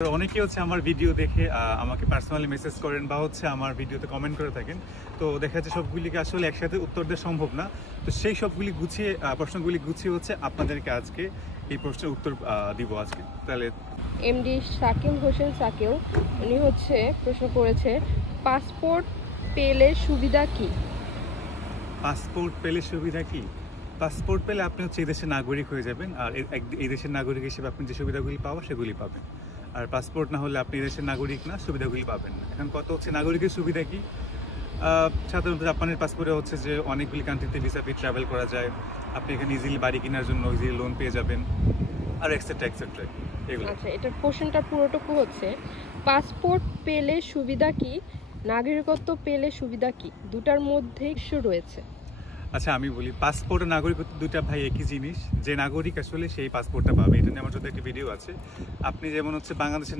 অনেকে হচ্ছে আমার ভিডিও দেখে আমাকে পার্সোনালি মেসেজ করেন বা হচ্ছে আমার ভিডিওতে কমেন্ট করে থাকেন। তো দেখা যাচ্ছে সবগুলিকে আসলে একসাথে উত্তর দেওয়া সম্ভব না। তো সেই সবগুলি গুছিয়ে প্রশ্নগুলি গুছিয়ে হচ্ছে আপনাদেরকে আজকে এই প্রশ্নের উত্তর দিব আজকে। তাহলে এমডি সাকিব হোসেন সাকেও উনি হচ্ছে প্রশ্ন করেছে, পাসপোর্ট পেলে সুবিধা কি? পাসপোর্ট পেলে সুবিধা কি? পাসপোর্ট পেলে আপনি হচ্ছে এই দেশের নাগরিক হয়ে যাবেন, আর এই দেশের নাগরিক হিসেবে আপনি যে সুবিধাগুলি পাওয়া সেগুলি পাবেন। আর পাসপোর্ট না হলে আপনি এই দেশের নাগরিক না, সুবিধাগুলি পাবেন না। এখন কত হচ্ছে নাগরিকের সুবিধা কি? সাধারণত জাপানের পাসপোর্টে হচ্ছে যে অনেকগুলি কান্ট্রিতে ভিসা ফ্রি ট্রাভেল করা যায়, আপনি এখানে ইজিলি বাড়ি কেনার জন্য ইজিলি লোন পেয়ে যাবেন, আর এক্সেট্রা এক্সেট্রা এগুলো। আচ্ছা, এটার কোশ্চেনটা পুরোটুকু হচ্ছে, পাসপোর্ট পেলে সুবিধা কি, নাগরিকত্ব পেলে সুবিধা কি, দুটার মধ্যে কিছু রয়েছে? আচ্ছা আমি বলি, পাসপোর্ট আর নাগরিকত্ব দুইটা ভাই একই জিনিস। যে নাগরিক আসলে সেই পাসপোর্টটা পাবে, এটা নিয়ে আমার সাথে একটা ভিডিও আছে। আপনি যেমন হচ্ছে বাংলাদেশের